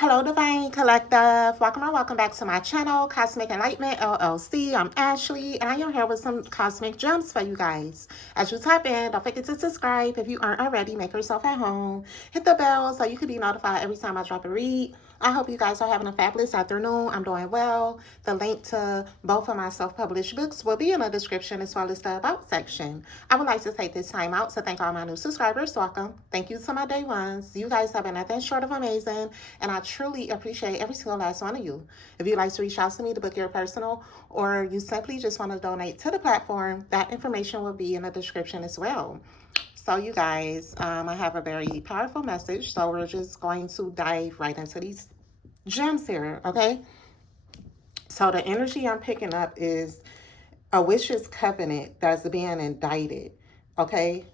Hello, Divine Collective. Welcome or welcome back to my channel, Cosmic Enlightenment LLC. I'm Ashley, and I am here with some cosmic gems for you guys. As you type in, don't forget to subscribe. If you aren't already, make yourself at home. Hit the bell so you can be notified every time I drop a read. I hope you guys are having a fabulous afternoon. I'm doing well. The link to both of my self-published books will be in the description as well as the About section. I would like to take this time out to thank all my new subscribers. Welcome. Thank you to my day ones. You guys have been nothing short of amazing, and I truly appreciate every single last one of you. If you'd like to reach out to me to book your personal, or you simply just want to donate to the platform, that information will be in the description as well. So you guys, I have a very powerful message, so we're just going to dive right into these gems here, okay? So the energy I'm picking up is a wishes covenant that's being indicted, okay?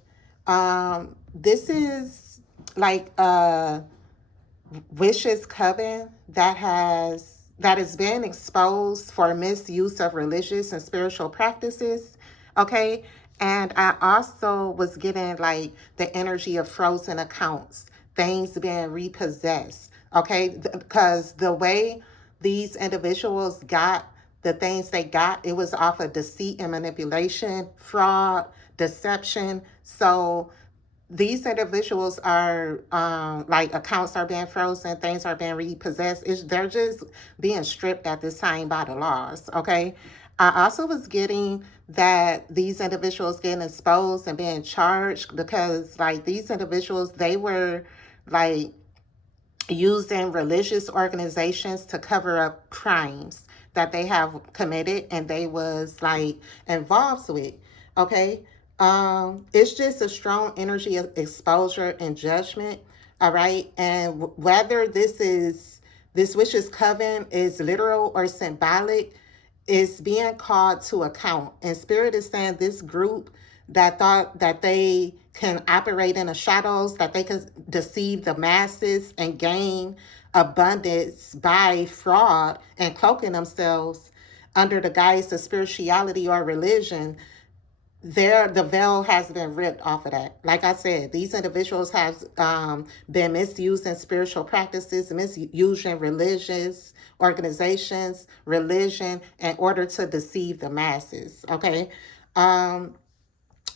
This is like a wishes coven that has been exposed for misuse of religious and spiritual practices, okay? And I also was getting like the energy of frozen accounts, things being repossessed, okay? Because the way these individuals got the things they got, it was off of deceit and manipulation, fraud, deception. So these individuals are like accounts are being frozen, things are being repossessed. They're just being stripped at this time by the laws, okay? I also was getting that these individuals getting exposed and being charged because like these individuals, they were like using religious organizations to cover up crimes that they have committed and they was like involved with, okay? It's just a strong energy of exposure and judgment, all right? And whether this wishes coven is literal or symbolic, is being called to account. And Spirit is saying this group that thought that they can operate in the shadows, that they can deceive the masses and gain abundance by fraud and cloaking themselves under the guise of spirituality or religion, the veil has been ripped off of that. Like I said, these individuals have been misused in spiritual practices, misusing religious organizations, religion, in order to deceive the masses. Okay. Um,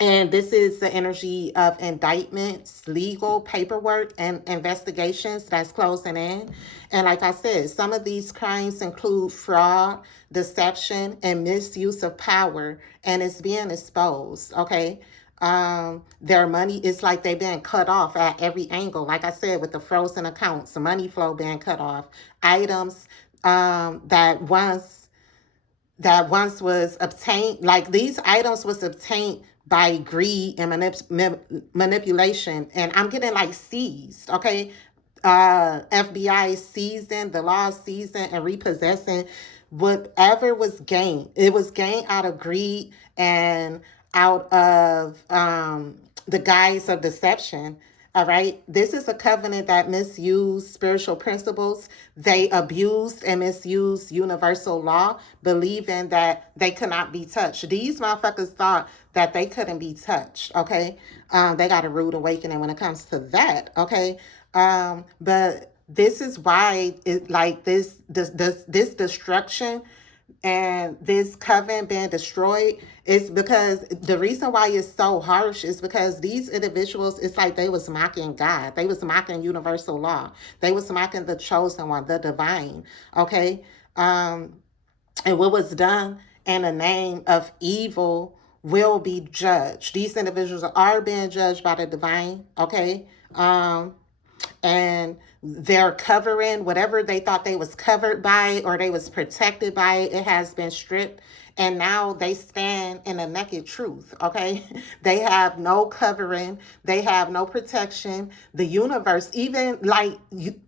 and this is the energy of indictments, legal paperwork, and investigations that's closing in. And like I said, some of these crimes include fraud, deception, and misuse of power, and it's being exposed, okay? Their money is like they've been cut off at every angle. Like I said, with the frozen accounts, the money flow being cut off, items that once was obtained, like these items was obtained by greed and manipulation, and I'm getting like seized, okay? FBI seizing, the law seizing and repossessing whatever was gained. It was gained out of greed and out of the guise of deception. All right. This is a covenant that misused spiritual principles. They abused and misused universal law, believing that they could not be touched. These motherfuckers thought that they couldn't be touched. Okay. They got a rude awakening when it comes to that. Okay. But this is why it like this destruction and this coven being destroyed is because the reason why it's so harsh is because these individuals, it's like they was mocking God. They was mocking universal law. They was mocking the chosen one, the divine. Okay. And what was done in the name of evil will be judged. These individuals are being judged by the divine. Okay. And they're covering whatever they thought they was covered by or they was protected by, it has been stripped, and now they stand in the naked truth. Okay. They have no covering, they have no protection. The universe, even like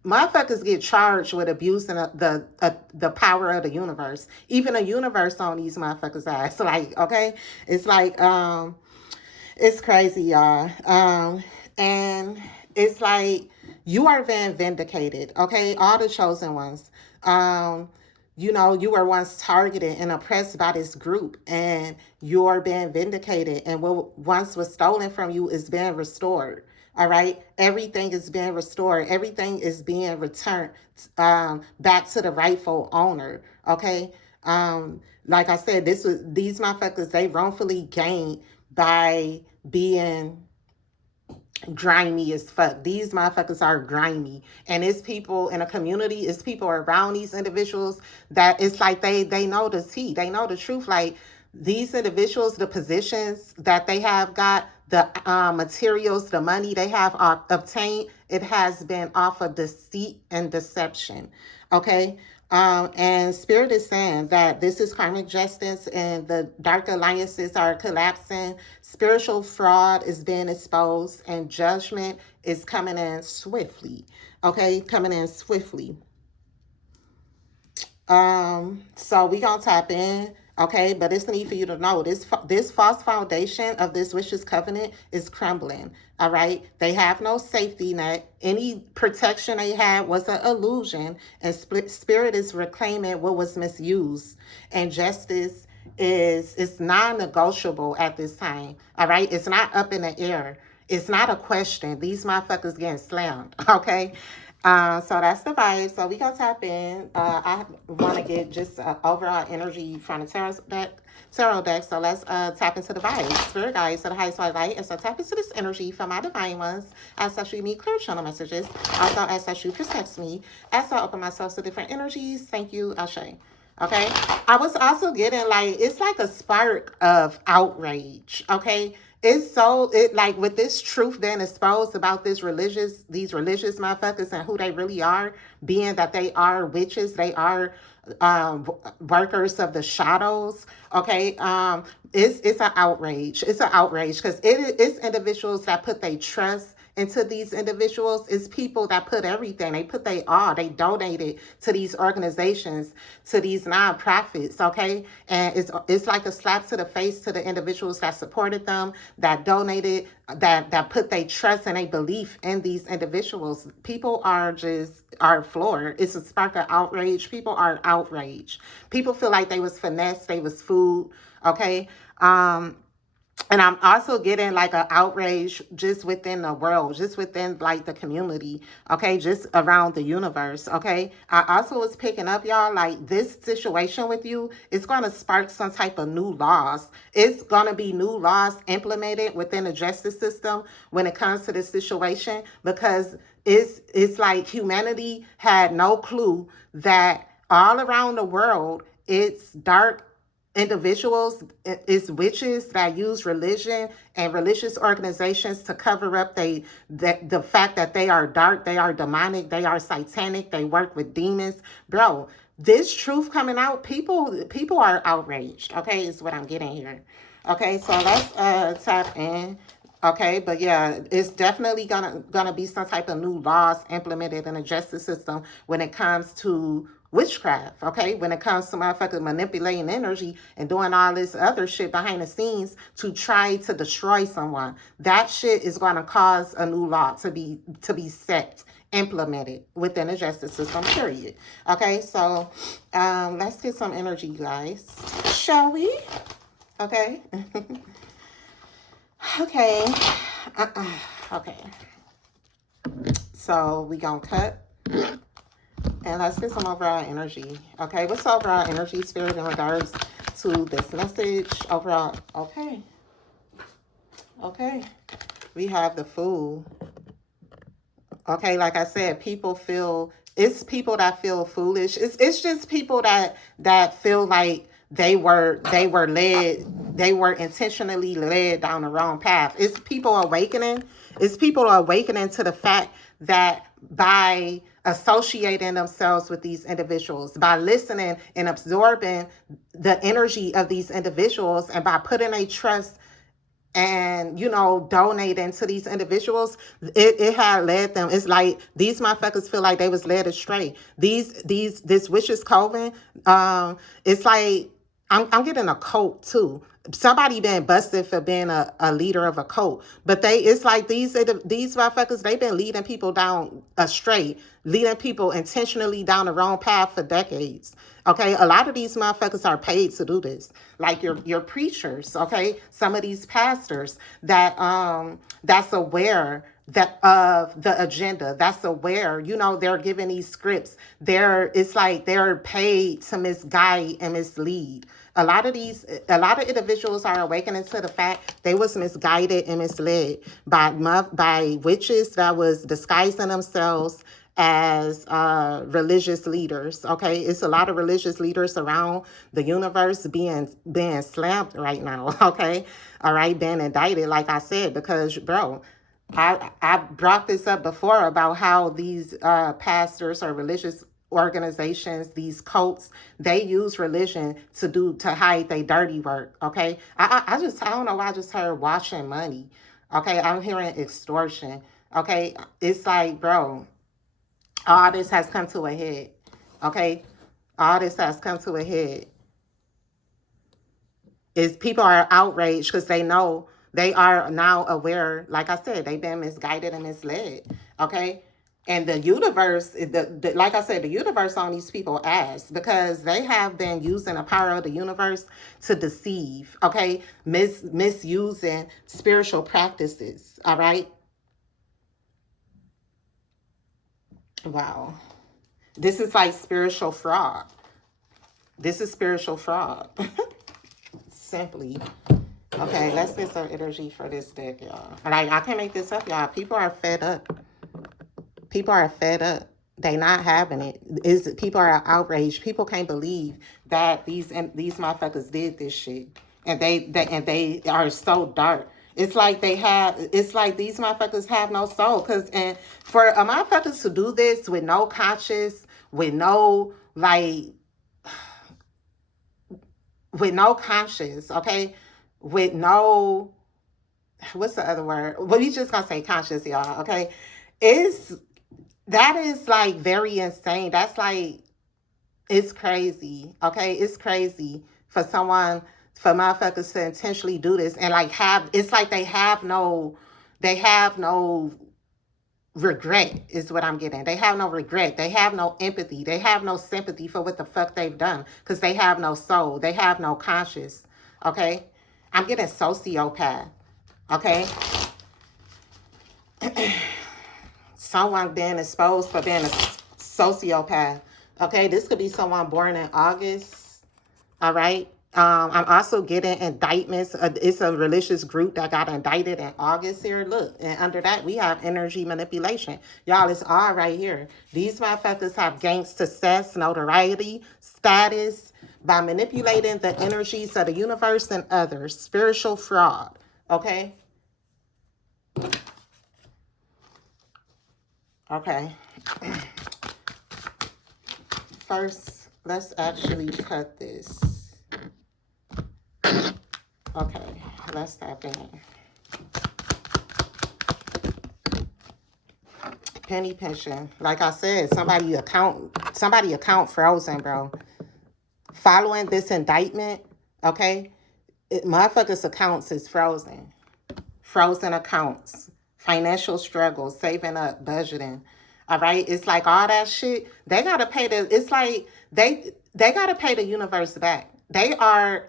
motherfuckers get charged with abusing the power of the universe. Even the universe on these motherfuckers' ass. Like, okay, it's like it's crazy, y'all. And it's like you are being vindicated, okay? All the chosen ones. You were once targeted and oppressed by this group, and you're being vindicated, and what once was stolen from you is being restored. All right. Everything is being restored. Everything is being returned back to the rightful owner. Okay. Like I said, these motherfuckers, they wrongfully gained by being grimy as fuck. These motherfuckers are grimy. And it's people in a community, it's people around these individuals that it's like they know the tea. They know the truth. Like these individuals, the positions that they have got, the materials, the money they have obtained, it has been off of deceit and deception. Okay. And Spirit is saying that this is karmic justice and the dark alliances are collapsing. Spiritual fraud is being exposed and judgment is coming in swiftly. Okay, coming in swiftly. So we gonna tap in, okay? But it's need for you to know this false foundation of this wishes covenant is crumbling. All right, they have no safety net. Any protection they had was an illusion, and spirit is reclaiming what was misused, and justice is non-negotiable at this time. All right, it's not up in the air. It's not a question. These motherfuckers getting slammed. Okay. So that's the vibe. So we gonna tap in. I want to get just overall energy from the tarot deck. So let's tap into the vibe. Spirit guides to the highest light. And so tap into this energy from my divine ones. As such, you meet clear channel messages. Also, as such, you protect me. As I open myself to different energies. Thank you, Ashe. Okay. I was also getting like, it's like a spark of outrage. Okay. It's so, it like with this truth being exposed about these religious motherfuckers and who they really are, being that they are witches, they are workers of the shadows. Okay. It's an outrage. It's an outrage because it's individuals that put their trust into these individuals. Is people that put everything, they put they all, they donated to these organizations, to these nonprofits, okay? And it's like a slap to the face to the individuals that supported them, that donated, that put their trust and a belief in these individuals. People are floored. It's a spark of outrage. People are outraged. People feel like they was finessed, they was food, okay? And I'm also getting like an outrage just within the world, just within like the community, okay, just around the universe, okay. I also was picking up, y'all, like this situation with you is going to spark some type of new laws. It's going to be new laws implemented within the justice system when it comes to this situation, because it's like humanity had no clue that all around the world it's dark individuals, is witches that use religion and religious organizations to cover up the fact that they are dark, they are demonic, they are satanic, they work with demons. Bro, this truth coming out, people are outraged, okay, is what I'm getting here. Okay, so let's tap in. Okay, but yeah, it's definitely gonna be some type of new laws implemented in the justice system when it comes to witchcraft, okay? When it comes to motherfuckers manipulating energy and doing all this other shit behind the scenes to try to destroy someone. That shit is gonna cause a new law to be set, implemented within the justice system, period. Okay, so let's get some energy, guys. Shall we? Okay. Okay. Okay. So we gonna cut. And let's get some overall energy. Okay, what's overall energy, Spirit, in regards to this message? Overall, okay. Okay. We have the Fool. Okay, like I said, it's people that feel foolish. It's just people that feel like they were intentionally led down the wrong path. It's people awakening. It's people awakening to the fact that by associating themselves with these individuals, by listening and absorbing the energy of these individuals, and by putting a trust and donating to these individuals, it had led them. It's like these motherfuckers feel like they was led astray. This witches Coven, it's like I'm getting a cult too. Somebody been busted for being a leader of a cult, but it's like these motherfuckers, they've been leading people down astray, leading people intentionally down the wrong path for decades. Okay, a lot of these motherfuckers are paid to do this. Like your preachers, okay, some of these pastors that's aware that of the agenda that's aware. You know, they're given these scripts. It's like they're paid to misguide and mislead. A lot of individuals are awakening to the fact they was misguided and misled by witches that was disguising themselves as religious leaders. Okay, it's a lot of religious leaders around the universe being slammed right now. Okay, all right, being indicted, like I said, because bro, I brought this up before about how these pastors or religious organizations, these cults, they use religion to hide their dirty work. Okay, I don't know why I just heard washing money. Okay, I'm hearing extortion. Okay, it's like, bro, all this has come to a head. Okay, all this has come to a head. Is people are outraged because they are now aware. Like I said, they've been misguided and misled. Okay, and the universe, like I said, the universe on these people ass because they have been using the power of the universe to deceive. Okay, misusing spiritual practices. All right. Wow, this is like spiritual fraud. This is spiritual fraud. Simply. Okay, let's get some energy for this deck, y'all. Like, I can't make this up, y'all. People are fed up. People are fed up. They not having it. People are outraged. People can't believe that these motherfuckers did this shit. And they are so dark. It's like these motherfuckers have no soul. And for a motherfuckers to do this with no conscience, with no conscience, okay? With no, what's the other word? Well, we just gonna say conscious, y'all, okay? That is like very insane. That's like, it's crazy, okay? It's crazy for motherfuckers to intentionally do this and like it's like they have no regret is what I'm getting. They have no regret. They have no empathy. They have no sympathy for what the fuck they've done because they have no soul. They have no conscience, okay? I'm getting sociopath, okay? Someone being exposed for being a sociopath, okay? This could be someone born in August, all right? I'm also getting indictments. It's a religious group that got indicted in August here. Look, and under that, we have energy manipulation. Y'all, it's all right here. These motherfuckers have gained success, notoriety, status by manipulating the energies of the universe and others. Spiritual fraud, okay? Okay. First, let's actually cut this. Okay, let's tap in. Penny pension. Like I said, somebody account frozen, bro. Following this indictment, okay, motherfuckers' accounts is frozen. Frozen accounts, financial struggles, saving up, budgeting. All right, it's like all that shit. They gotta pay it's like they gotta pay the universe back. They are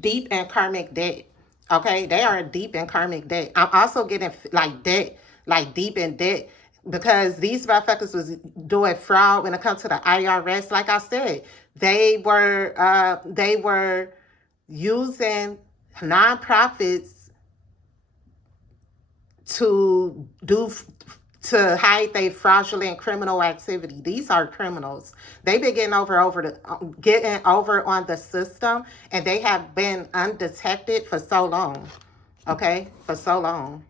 deep in karmic debt. Okay, they are deep in karmic debt. I'm also getting like debt, like deep in debt, because these motherfuckers was doing fraud when it comes to the IRS. Like I said, they were using nonprofits to hide their fraudulent criminal activity. These are criminals. They've been getting over on the system, and they have been undetected for so long. Okay, for so long.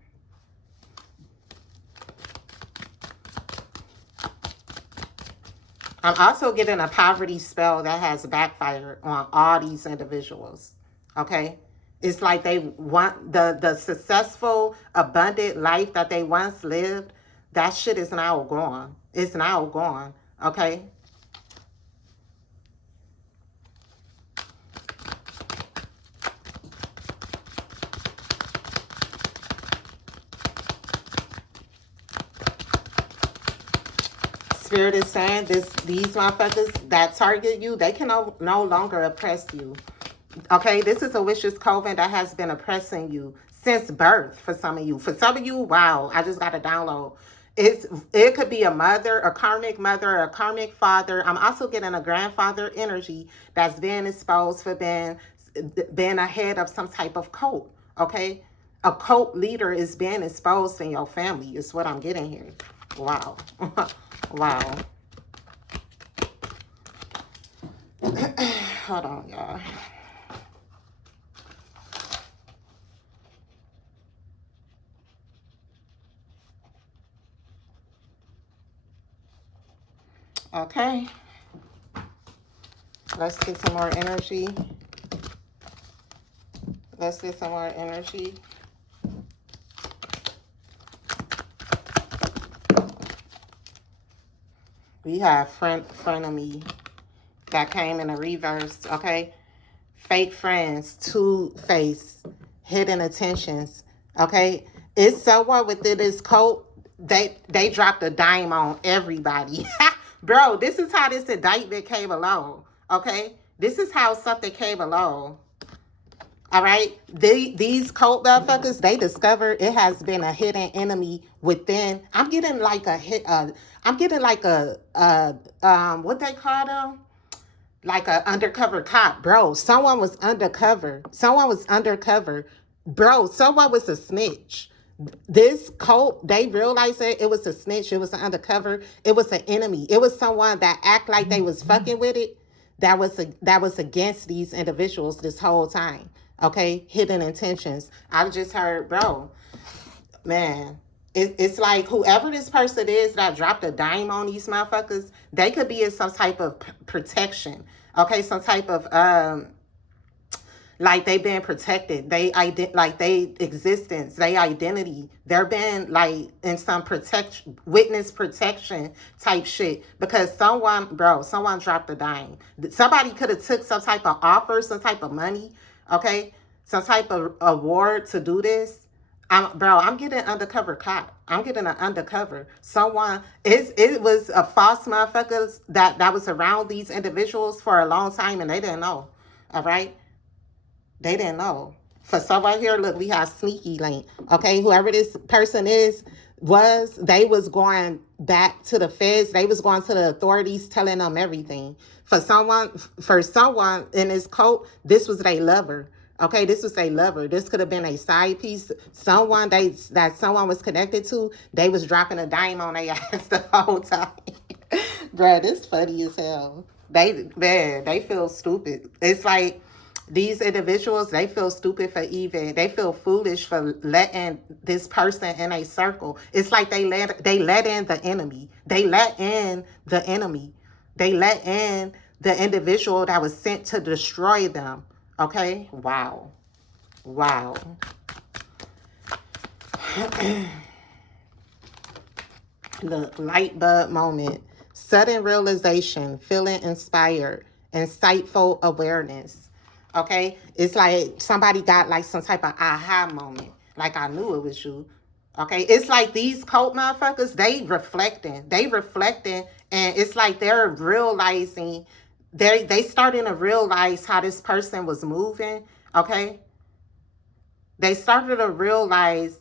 I'm also getting a poverty spell that has backfired on all these individuals. Okay. It's like they want the successful, abundant life that they once lived. That shit is now gone. It's now gone. Okay? Spirit is saying these motherfuckers that target you, they can no longer oppress you. Okay? This is a vicious coven that has been oppressing you since birth for some of you. For some of you, wow, I just got a download. It could be a mother, a karmic mother, a karmic father. I'm also getting a grandfather energy that's being exposed for being ahead of some type of cult. Okay, a cult leader is being exposed in your family. Is what I'm getting here. Wow, wow. Hold on, y'all. Okay. Let's get some more energy. Let's get some more energy. We have frenemy that came in a reverse, okay? Fake friends, two-face, hidden attentions, okay? It's someone within this cult, they dropped a dime on everybody. Bro, this is how this indictment came along, okay? This is how something came along. All right, these cult motherfuckers, they discover it has been a hidden enemy within. I'm getting like a hit. I'm getting like what they call them, like a undercover cop, bro. Someone was undercover. Someone was undercover, bro. Someone was a snitch. This cult, they realized it was a snitch. It was an undercover. It was an enemy. It was someone that act like they was fucking with it. That was against these individuals this whole time. Okay, hidden intentions. I just heard, bro, man, it's like whoever this person is that dropped a dime on these motherfuckers, they could be in some type of protection. Okay, some type of like they been protected. They existence, they identity. They're been like in some witness protection type shit because someone dropped a dime. Somebody could have took some type of offer, some type of money, okay, some type of award to do this. I'm getting undercover cop. I'm getting an undercover. Someone, it was a false motherfuckers that was around these individuals for a long time and they didn't know. All right? They didn't know. For someone here, look, we have sneaky link. Okay, whoever this person they was going back to the feds. They was going to the authorities, telling them everything. For someone in this cult, this was their lover. Okay, this was their lover. This could have been a side piece. Someone that someone was connected to. They was dropping a dime on their ass the whole time. Bruh, this funny as hell. They feel stupid. It's like these individuals, they feel stupid they feel foolish for letting this person in a circle. It's like they let in the enemy. They let in the enemy. They let in the individual that was sent to destroy them. Okay? Wow. Wow. The light bulb moment. Sudden realization, feeling inspired, insightful awareness. Okay? It's like somebody got like some type of aha moment. Like I knew it was you. Okay? It's like these cult motherfuckers, they reflecting, and it's like they're realizing, they starting to realize how this person was moving. Okay? They started to realize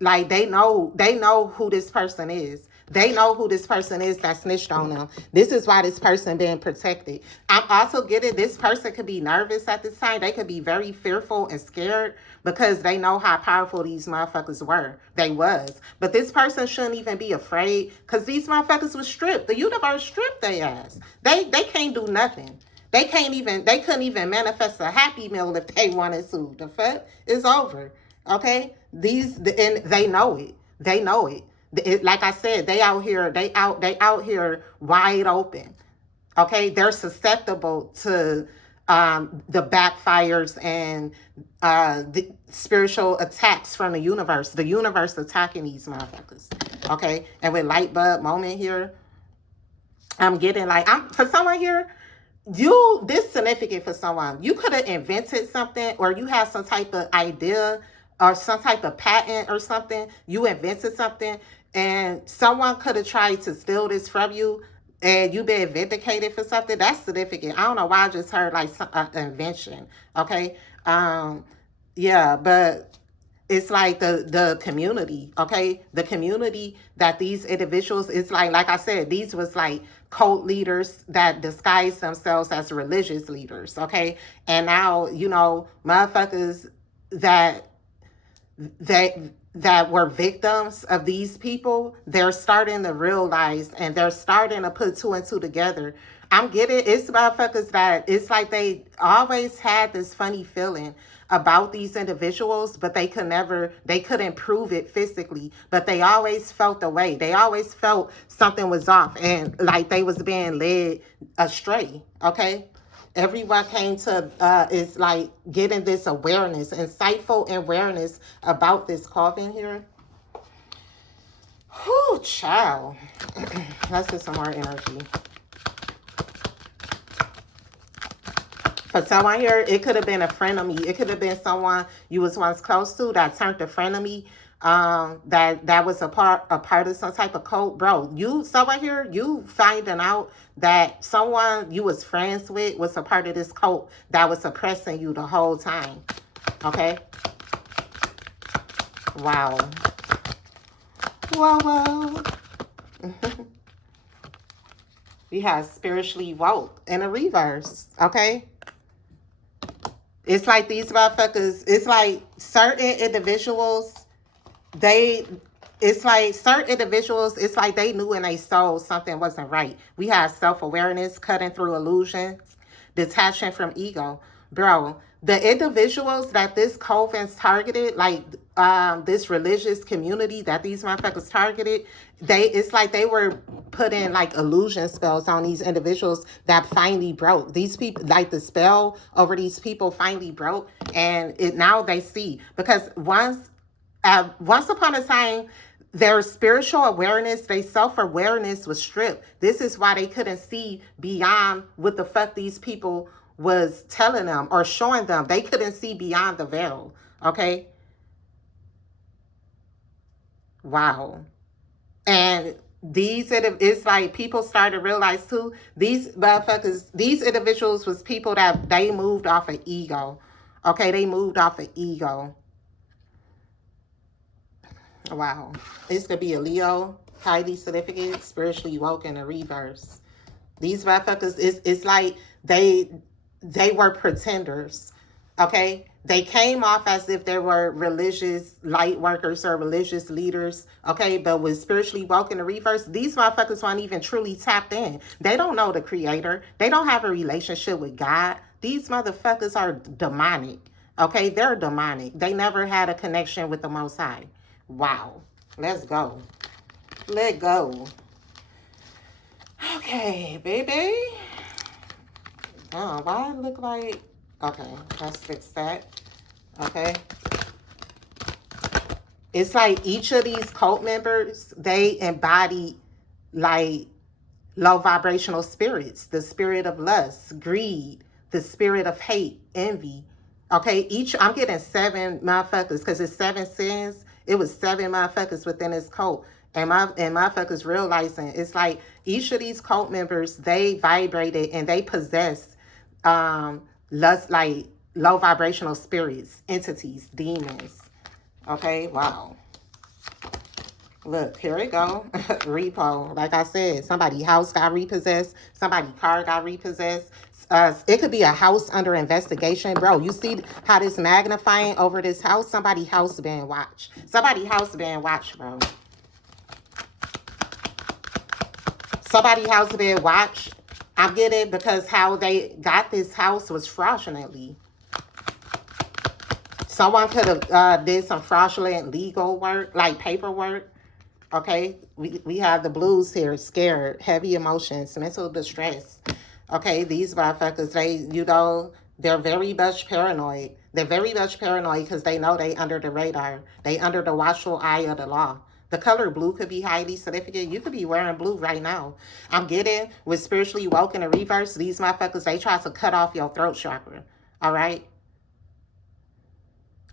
like they know who this person is. They know who this person is that snitched on them. This is why this person being protected. I'm also getting this person could be nervous at this time. They could be very fearful and scared because they know how powerful these motherfuckers were. They was. But this person shouldn't even be afraid because these motherfuckers was stripped. The universe stripped their ass. They can't do nothing. They couldn't even manifest a happy meal if they wanted to. The fuck is over. Okay? And they know it. They know it. Like I said, they out here wide open. Okay? They're susceptible to the backfires and the spiritual attacks from the universe attacking these motherfuckers. Okay? And with light bulb moment here, I'm getting like, for someone here, this significant for someone. You could have invented something, or you have some type of idea or some type of patent or something. You invented something and someone could have tried to steal this from you and you've been vindicated for something. That's significant. I don't know why I just heard like some invention. Okay. Yeah, but it's like the community, okay? The community that these individuals, it's like I said, these was like cult leaders that disguise themselves as religious leaders, okay? And now, you know, motherfuckers that that that were victims of these people, they're starting to realize and they're starting to put two and two together. I'm getting it's motherfuckers that it's like they always had this funny feeling about these individuals, but they couldn't prove it physically, but they always felt the way. They always felt something was off and like they was being led astray, okay? Everyone came to is like getting this awareness, insightful awareness about this coven here. Whew, child. Let's get some more energy. For someone here, it could have been a friend of me. It could have been someone you was once close to that turned a friend of me. That was a part of some type of cult, bro. Someone here, you finding out that someone you was friends with was a part of this cult that was oppressing you the whole time. Okay. Wow. Whoa. We have spiritually woke in a reverse. Okay. It's like these motherfuckers, it's like certain individuals, it's like they knew in their soul something wasn't right. We have self-awareness, cutting through illusions, detaching from ego. Bro, the individuals that this Coven's targeted, like this religious community that these motherfuckers targeted, it's like they were putting like illusion spells on these individuals that finally broke. These people, like the spell over these people finally broke, and now they see. Because once upon a time, their spiritual awareness, their self-awareness was stripped. This is why they couldn't see beyond what the fuck these people was telling them or showing them. They couldn't see beyond the veil. Okay. Wow. And it's like people started to realize too, these motherfuckers, these individuals was people that they moved off of ego. Okay. They moved off of ego. Wow. This could be a Leo, highly significant, spiritually woke in a reverse. These motherfuckers, it's like they were pretenders, okay? They came off as if they were religious light workers or religious leaders, okay? But with spiritually woke in the reverse, these motherfuckers weren't even truly tapped in. They don't know the creator. They don't have a relationship with God. These motherfuckers are demonic, okay? They're demonic. They never had a connection with the Most High. Wow. Let's go. Let go. Okay, baby. Oh, why it look like... Okay, let's fix that. Okay. It's like each of these cult members, they embody like low vibrational spirits. The spirit of lust, greed, the spirit of hate, envy. Okay, I'm getting 7 motherfuckers because it's 7 sins. It was 7 motherfuckers within this cult. And motherfuckers realizing it's like each of these cult members, they vibrated and they possessed lust, like low vibrational spirits, entities, demons. Okay, wow. Look, here we go. Repo. Like I said, somebody's house got repossessed. Somebody's car got repossessed. It could be a house under investigation. Bro, you see how this magnifying over this house? Somebody's house being watched. Somebody's house being watched, bro. Somebody's house being watched. I get it because how they got this house was fraudulently. Someone could have did some fraudulent legal work, like paperwork. Okay, we have the blues here, scared, heavy emotions, mental distress. Okay, these motherfuckers, they're very much paranoid. They're very much paranoid because they know they under the radar. They under the watchful eye of the law. The color blue could be highly significant. You could be wearing blue right now. I'm getting with spiritually woke in the reverse. These motherfuckers, they try to cut off your throat chakra. All right?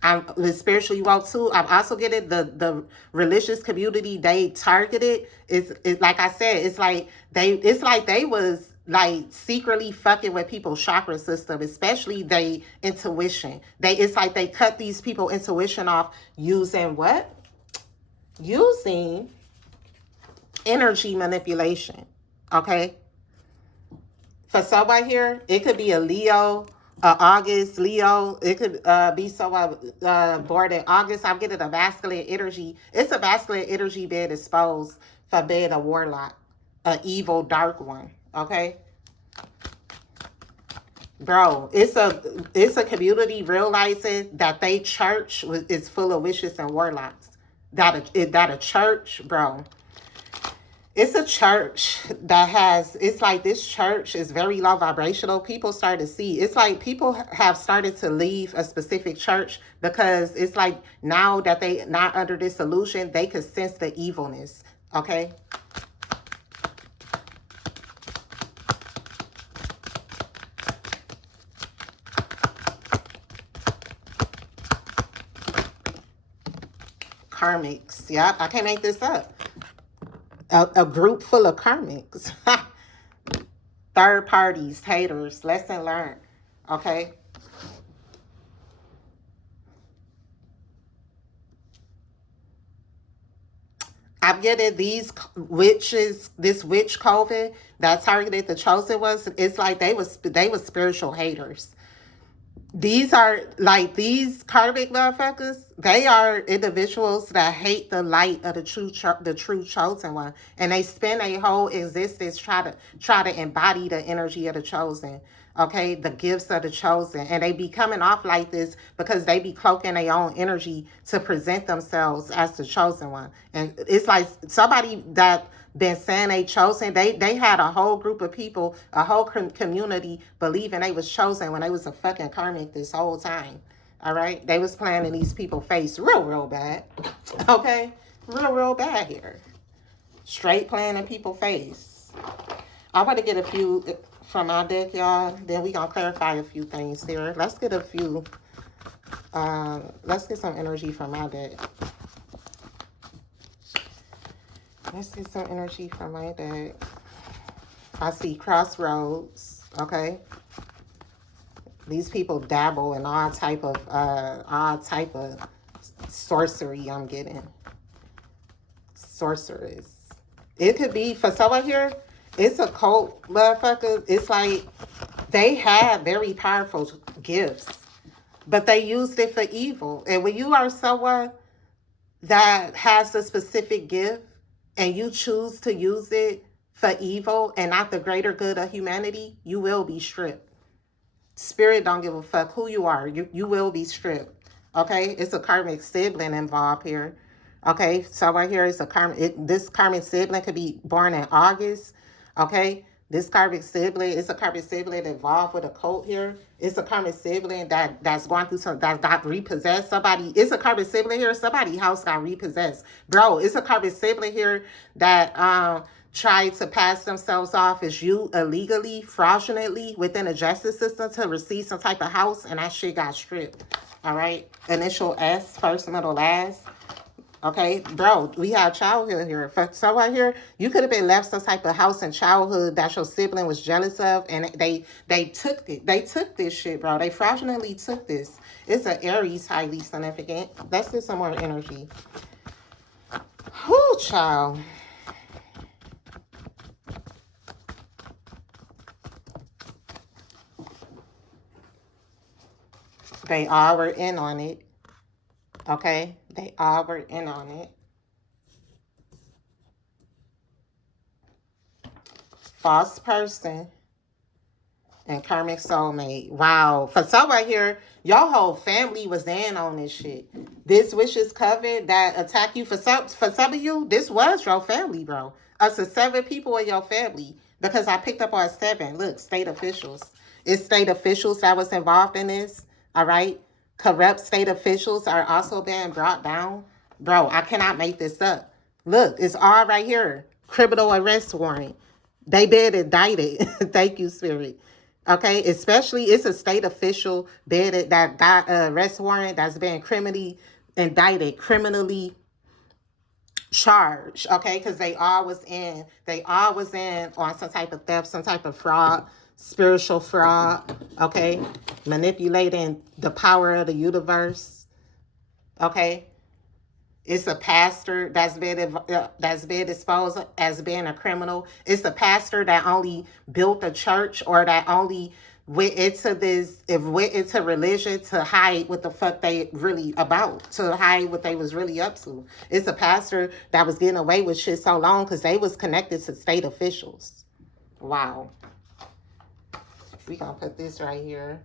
I'm with spiritually woke too. I'm also getting the religious community they targeted. It's like I said, it's like they was like secretly fucking with people's chakra system, especially they intuition. It's like they cut these people intuition off using what? Using energy manipulation. Okay? For someone here, it could be a Leo, August, Leo. It could be someone born in August. I'm getting a masculine energy. It's a masculine energy being exposed for being a warlock, an evil, dark one. Okay? Bro, it's a community realizing that they church is full of witches and warlocks. That a church, bro. It's a church that has, it's like this church is very low vibrational. People start to see, it's like people have started to leave a specific church because it's like now that they not under this illusion, they could sense the evilness. Okay? Karmics. Yep, I can't make this up. A group full of karmics. Third parties, haters, lesson learned. Okay? I'm getting these witches, this witch Coven that targeted the chosen ones. It's like they was spiritual haters. These are like these karmic motherfuckers. They are individuals that hate the light of the true chosen one, and they spend a whole existence try to embody the energy of the chosen. Okay, the gifts of the chosen, and they be coming off like this because they be cloaking their own energy to present themselves as the chosen one. And it's like somebody that been saying they chosen, they had a whole group of people, a whole community believing they was chosen when they was a fucking karmic this whole time. All right, they was playing in these people's face real bad. Okay, real bad here. Straight playing in people's face. I want to get a few from my deck, y'all. Then we gonna clarify a few things here. Let's get a few. Let's get some energy from my deck. Let's get some energy from my deck. I see crossroads. Okay. These people dabble in all type of sorcery. I'm getting sorceress. It could be for someone here. It's a cult, motherfucker. It's like they have very powerful gifts, but they used it for evil. And when you are someone that has a specific gift and you choose to use it for evil and not the greater good of humanity, you will be stripped. Spirit don't give a fuck who you are. You will be stripped. Okay? It's a karmic sibling involved here. Okay? So right here is a karmic. This karmic sibling could be born in August. Okay? This karmic sibling is a karmic sibling involved with a cult here. It's a karmic sibling that's going through some, that got repossessed. Somebody, it's a karmic sibling here. Somebody's house got repossessed. Bro, it's a karmic sibling here that tried to pass themselves off as you illegally, fraudulently within the justice system to receive some type of house, and that shit got stripped. All right? Initial S, first, middle, last. Okay, bro, we have childhood here. For someone here, you could have been left some type of house in childhood that your sibling was jealous of, and they took it. They took this shit, bro. They fraudulently took this. It's an Aries, highly significant. Let's get some more energy. Whoo, child. They all were in on it. Okay? They all were in on it. False person and karmic soulmate. Wow. For some right here, your whole family was in on this shit. This wishes coven that attack you. For some of you, this was your family, bro. Us the 7 people in your family. Because I picked up on 7. Look, state officials. It's state officials that was involved in this. All right? Corrupt state officials are also being brought down. Bro, I cannot make this up. Look, it's all right here. Criminal arrest warrant. They been indicted. Thank you, Spirit. Okay, especially it's a state official that got an arrest warrant that's been criminally indicted, criminally charge, okay? Because they all was in on some type of theft, some type of fraud, spiritual fraud, okay? Manipulating the power of the universe, okay? It's a pastor that's been exposed as being a criminal. It's a pastor that only built a church, or that only went into religion to hide what the fuck they really about, to hide what they was really up to. It's a pastor that was getting away with shit so long because they was connected to state officials. Wow. We gonna put this right here.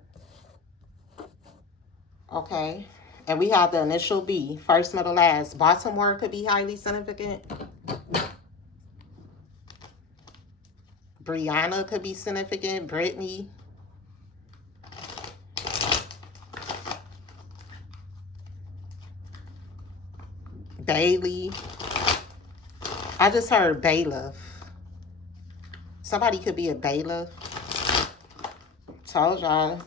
Okay. And we have the initial B, first, middle, last. Baltimore could be highly significant. Brianna could be significant. Brittany. Bailey. I just heard bailiff. Somebody could be a bailiff. Told y'all,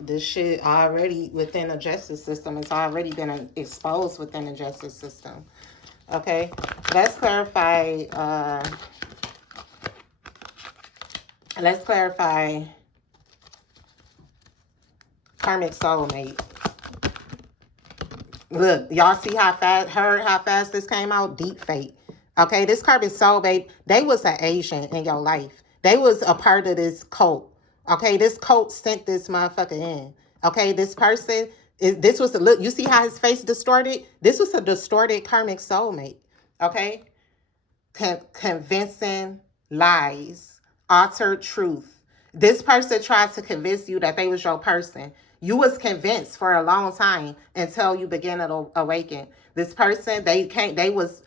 this shit already within the justice system. It's already been exposed within the justice system. Okay, let's clarify. Karmic soulmate. Look, y'all see how fast this came out? Deep fake. Okay, this karmic soulmate, they was an agent in your life. They was a part of this cult. Okay, this cult sent this motherfucker in. Okay, this person, this was a look. You see how his face distorted? This was a distorted karmic soulmate. Okay, convincing lies, altered truth. This person tried to convince you that they was your person. You was convinced for a long time until you began to awaken. This person, they was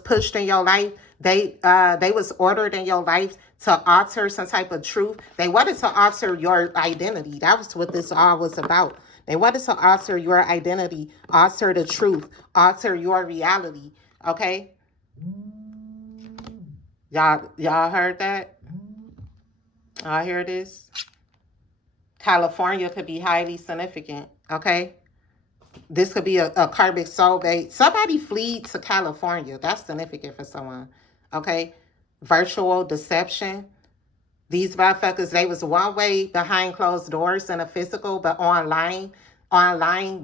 pushed in your life. They was ordered in your life to alter some type of truth. They wanted to alter your identity. That was what this all was about. They wanted to alter your identity, alter the truth, alter your reality. Okay? Y'all heard that? Y'all hear this? California could be highly significant. Okay? This could be a karmic soulmate. Somebody fleed to California. That's significant for someone. Okay? Virtual deception. These motherfuckers, they was one way behind closed doors in a physical, but online,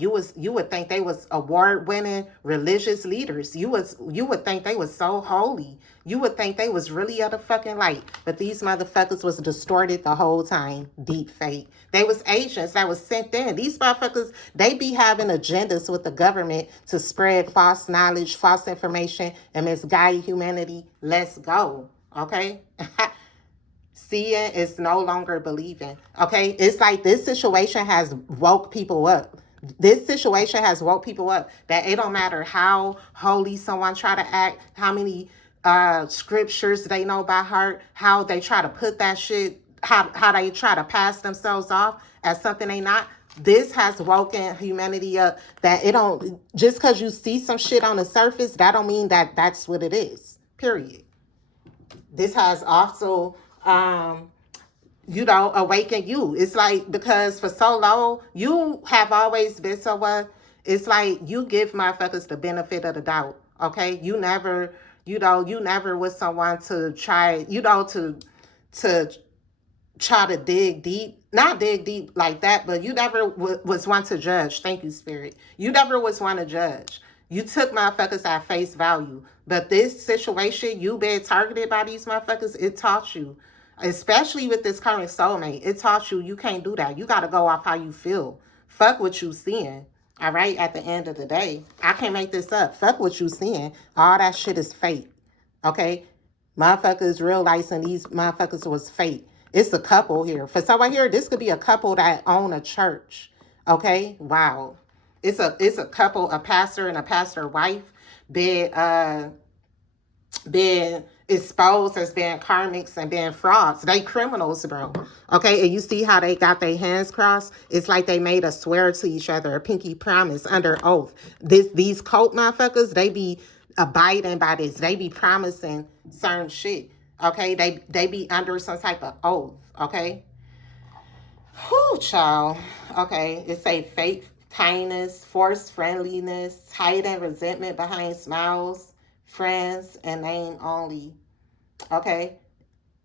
you would think they was award-winning religious leaders. You would think they was so holy. You would think they was really of the fucking light. But these motherfuckers was distorted the whole time. Deep fake. They was agents that was sent in. These motherfuckers, they be having agendas with the government to spread false knowledge, false information, and misguide humanity. Let's go. Okay? Seeing is no longer believing. Okay? It's like this situation has woke people up. This situation has woke people up that it don't matter how holy someone try to act, how many scriptures they know by heart, how they try to put that shit, how they try to pass themselves off as something they not. This has woken humanity up that it don't, just because you see some shit on the surface, that don't mean that that's what it is. Period. This has also awaken you. It's like, because for so long, you have always been someone, it's like you give motherfuckers the benefit of the doubt. Okay? You never was someone to try, to try to dig deep. Not dig deep like that, but you never was one to judge. Thank you, Spirit. You never was one to judge. You took motherfuckers at face value. But this situation, you being targeted by these motherfuckers, it taught you, especially with this current soulmate, it taught you you can't do that. You got to go off how you feel. Fuck what you seeing. All right? At the end of the day, I can't make this up. Fuck what you seeing. All that shit is fake. Okay? Motherfuckers realizing these motherfuckers was fake. It's a couple here. For someone here, this could be a couple that own a church. Okay? Wow. It's a couple, a pastor and a pastor wife, being exposed as being karmics and being frauds. They criminals, bro. Okay, and you see how they got their hands crossed? It's like they made a swear to each other, a pinky promise under oath. These cult motherfuckers, they be abiding by this. They be promising certain shit. Okay, they be under some type of oath. Okay. Whew, child. Okay, it say fake kindness, forced friendliness, hiding resentment behind smiles, friends and name only. Okay?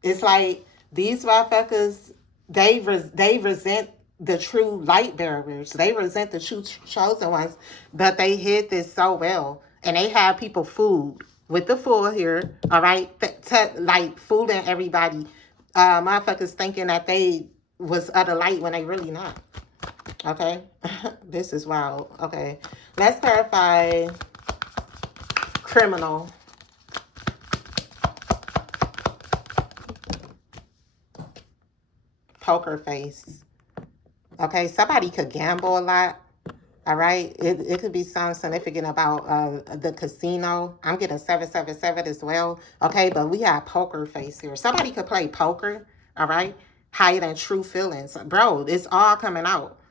It's like these motherfuckers, they resent the true light bearers. They resent the true chosen ones, but they hid this so well. And they have people fooled with the fool here, all right? Like fooling everybody. Motherfuckers thinking that they was of the light when they really not. Okay? This is wild. Okay. Let's clarify criminal. Poker face. Okay, somebody could gamble a lot. All right, it could be something significant about the casino. I'm getting 777 as well. Okay, but we have poker face here. Somebody could play poker. All right, hiding true feelings, bro. It's all coming out.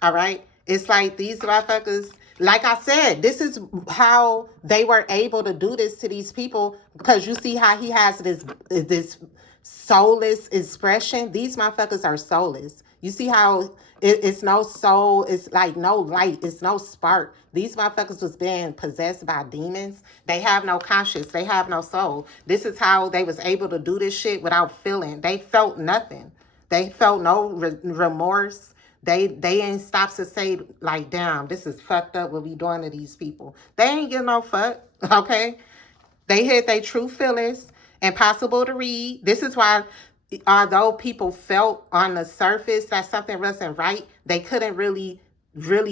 All right, it's like these motherfuckers. Like I said, this is how they were able to do this to these people, because you see how he has this soulless expression. These motherfuckers are soulless. You see how it's no soul, it's like no light, it's no spark. These motherfuckers was being possessed by demons. They have no conscience, they have no soul. This is how they was able to do this shit without feeling. They felt nothing. They felt no remorse. They ain't stopped to say, like, damn, this is fucked up what we doing to these people. They ain't give no fuck, okay? They hid their true feelings, impossible to read. This is why, although people felt on the surface that something wasn't right, they couldn't really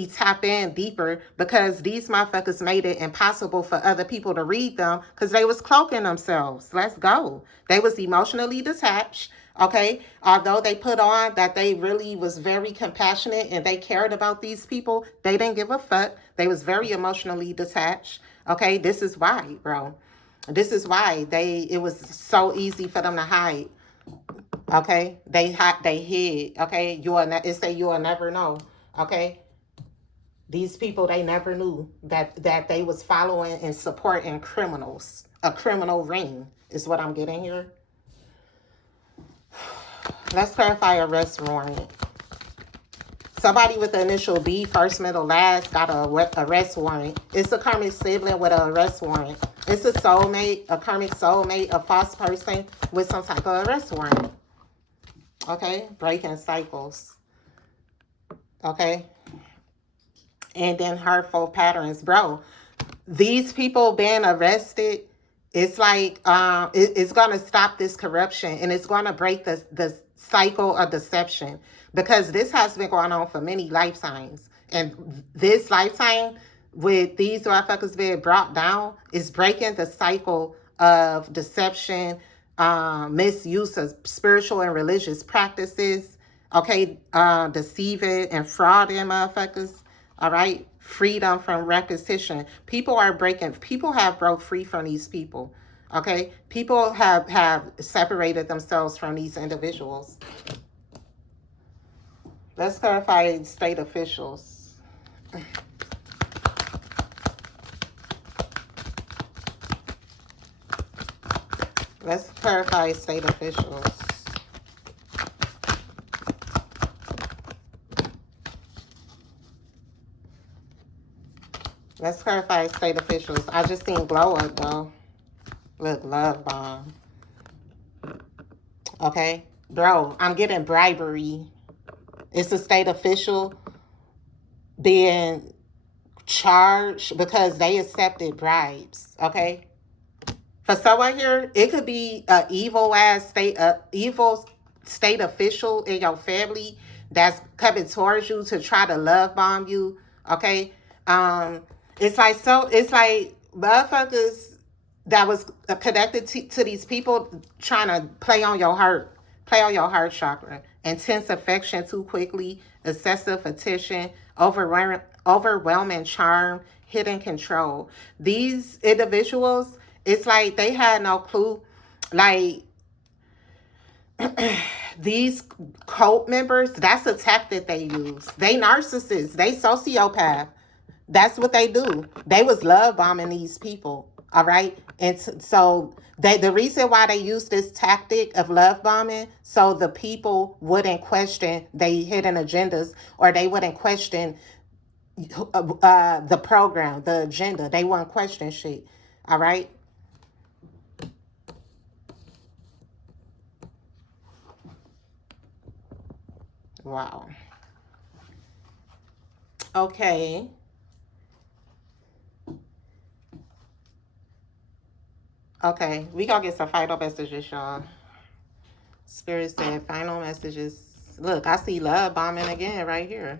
tap in deeper, because these motherfuckers made it impossible for other people to read them, because they was cloaking themselves. Let's go. They was emotionally detached. Okay, although they put on that they really was very compassionate and they cared about these people, they didn't give a fuck. They was very emotionally detached. Okay, this is why, bro. This is why it was so easy for them to hide. Okay, they hid. Okay, it say you will never know. Okay, these people, they never knew that they was following and supporting criminals. A criminal ring is what I'm getting here. Let's clarify arrest warrant. Somebody with the initial B, first, middle, last, got a arrest warrant. It's a karmic sibling with an arrest warrant. It's a soulmate, a karmic soulmate, a false person with some type of arrest warrant. Okay? Breaking cycles. Okay? And then hurtful patterns. Bro, these people being arrested, it's like it's going to stop this corruption, and it's going to break the cycle of deception, because this has been going on for many lifetimes. And this lifetime, with these motherfuckers being brought down, is breaking the cycle of deception, misuse of spiritual and religious practices, okay, deceiving and frauding motherfuckers, all right? Freedom from repetition. People have broke free from these people. Okay, people have separated themselves from these individuals. Let's clarify state officials. Let's clarify state officials. Let's clarify state officials. I just seen glow up though. Look, love bomb. Okay, bro, I'm getting bribery. It's a state official being charged because they accepted bribes. Okay, for someone here, it could be an evil state official in your family that's coming towards you to try to love bomb you. Okay, it's like motherfuckers that was connected to these people trying to play on your heart chakra. Intense affection too quickly, excessive attention, overwhelming charm, hidden control. These individuals, it's like they had no clue. Like, these cult members, that's a tactic they use. They narcissists, they sociopath. That's what they do. They was love bombing these people. All right. And so the reason why they use this tactic of love bombing, so the people wouldn't question they hidden agendas, or they wouldn't question the program, the agenda. They wouldn't question shit. All right. Wow. Okay. Okay. We gonna get some final messages, y'all. Spirit said final messages. Look, I see love bombing again right here.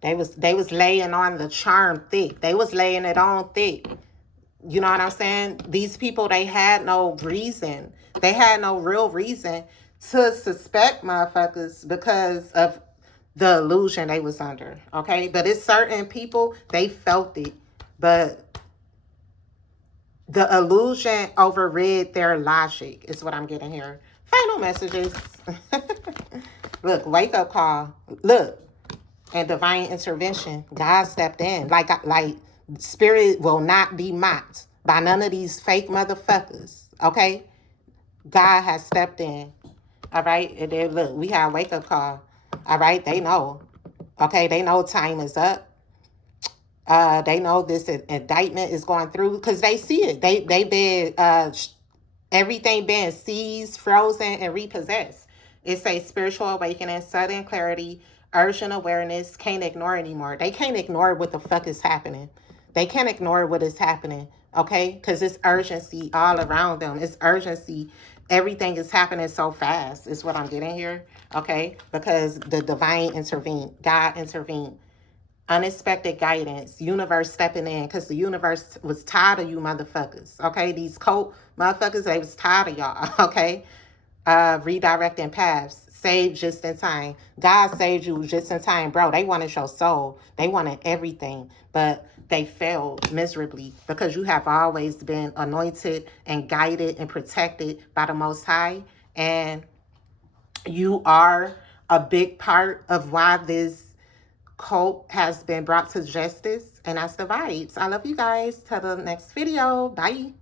They was laying on the charm thick. They was laying it on thick. You know what I'm saying? These people, they had no reason. They had no real reason to suspect motherfuckers because of the illusion they was under. Okay? But it's certain people, they felt it. But the illusion overrid their logic is what I'm getting here. Final messages. Look, wake up call. Look, and divine intervention. God stepped in. Like spirit will not be mocked by none of these fake motherfuckers. Okay? God has stepped in. All right? And then look, we have a wake up call. All right? They know. Okay? They know time is up. They know this indictment is going through because they see it. They been everything being seized, frozen, and repossessed. It says spiritual awakening, sudden clarity, urgent awareness. Can't ignore anymore. They can't ignore what the fuck is happening. They can't ignore what is happening. Okay, because it's urgency all around them. It's urgency. Everything is happening so fast. Is what I'm getting here. Okay, because the divine intervened. God intervened. Unexpected guidance, universe stepping in because the universe was tired of you motherfuckers. Okay, these cult motherfuckers, they was tired of y'all. Okay, redirecting paths, saved just in time. God saved you just in time, bro. They wanted your soul, they wanted everything, but they failed miserably because you have always been anointed and guided and protected by the Most High, and you are a big part of why this cult has been brought to justice, and that's the vibes. I love you guys. Till the next video. Bye.